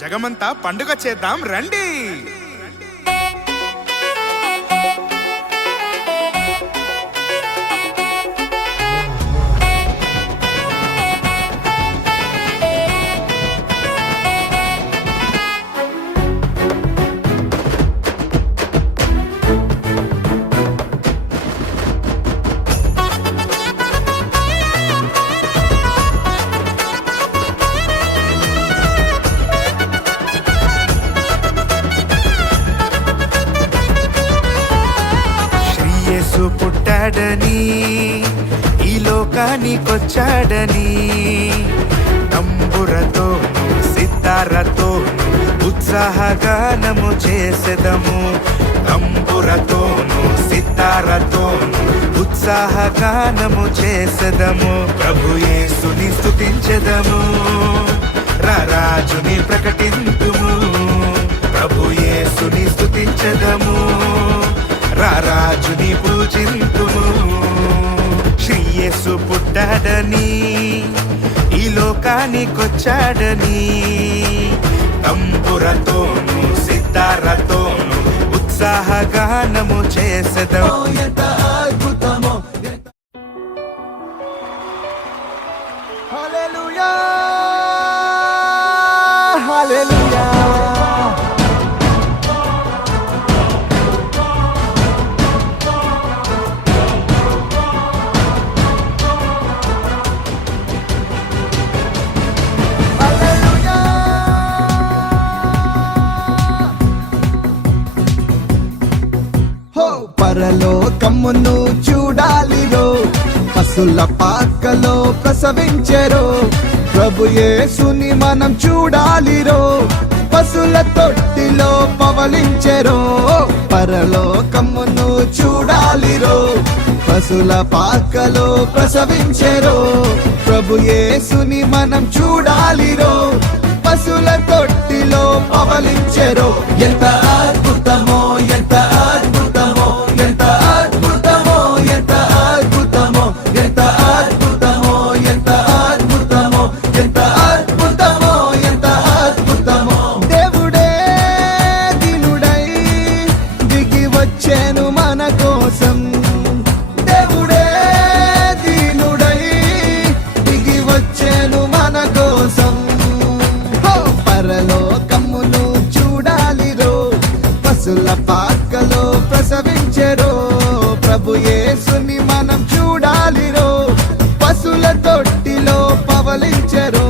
జగమంతా పండుగ చేద్దాం రండి. పుట్టాడని ఈ లోకానికొచ్చాడని తంబురతోను సితారతోను ఉత్సాహగానము చేసెదము. తంబురతోను సితారతోను ఉత్సాహగానము చేసెదము. ప్రభు యేసుని స్తుతించెదము, రారాజుని ప్రకటింతుము. ప్రభు యేసుని స్తుతించెదము, రారాజుని పూజింతుము. శ్రీ యేసు పుట్టాడని ఈ లోకానికొచ్చాడని తంబురతోను సితారతోను ఉత్సాహగానము చేసెదము. హల్లెలూయా హల్లెలూయా పరలోకమును చూడాలిరో, పశుల పాకలో ప్రసవించెరో. ప్రభు యేసుని మనం చూడాలిరో, పశుల తొట్టిలో పవలించెరో. పరలోకమును చూడాలిరో, పశుల పాకలో ప్రసవించెరో. ప్రభు యేసుని మనం చూడాలిరో, పశుల తొట్టిలో పవలించెరో. ఎంత అద్భుతమో, ఎంత అద్భుతమో, ఎంత అద్భుతమో, ఎంత అద్భుతమో, ఎంత అద్భుతమో, ఎంత అద్భుతమో, ఎంత అద్భుతమో, ఎంత అద్భుతమో. దేవుడే దీనుడై దిగి వచ్చాను మన కోసం. దేవుడే దీనుడై దిగి వచ్చాను మన కోసం. పరలోకమును చూడాలిరో, పశుల పాకలో ప్రసవించెరో. ప్రభు యేసుని మనం చూడాలిరో, పశుల తొట్టిలో పవలించెరో.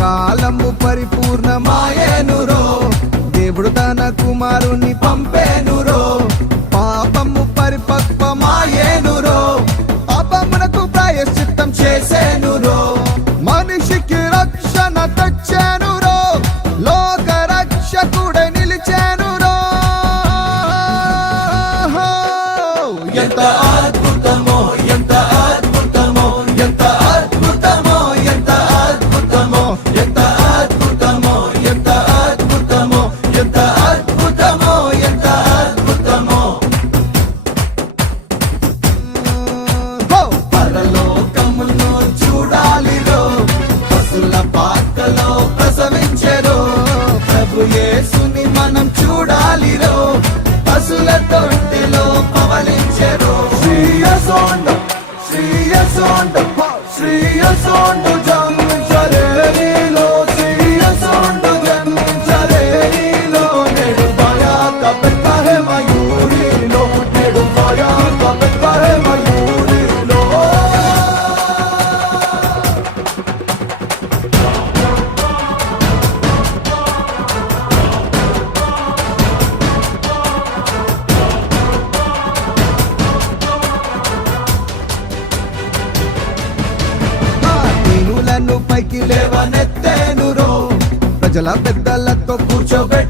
కాలము పరిపూర్ణమాయేనురో, దేవుడు తన కుమారుని పంపేనురో. పాపము పరిపక్వమాయేనురో, పాపమునకు ప్రాయశ్చిత్తం చేసేనురో. మనిషికి రక్షణ తెచ్చేనురో, లోక రక్షకుడై నిలిచేనురో. ఎంత అద్భుతమో, ఎంత అద్భుతమో, ఎంత అద్భుతమో, ఎంత అద్భుతమో, ఎంత అద్భుతమో, ఎంత అద్భుతమో, ఎంత అద్భుతమో, ఎంత అద్భుతమో. పరలోకమును చూడాలిరో, పశుల పాకలో ప్రసవించెరో. ప్రభు యేసుని మనం చూడాలిరో, పశుల తొట్టిలో పవలించెరో. శ్రీయసోండ శ్రీయసోండ శ్రీయసోండ జన్మించరేలో, శ్రీయసోండ జన్మించరేలో. నేడు భయాత పెట్టే మయూరిలో, నేడు భయాత పెట్టే మయూరిలో. పైకి లేవనెత్తేనురో, ప్రజల పెద్దలతో కూర్చోబెట్టి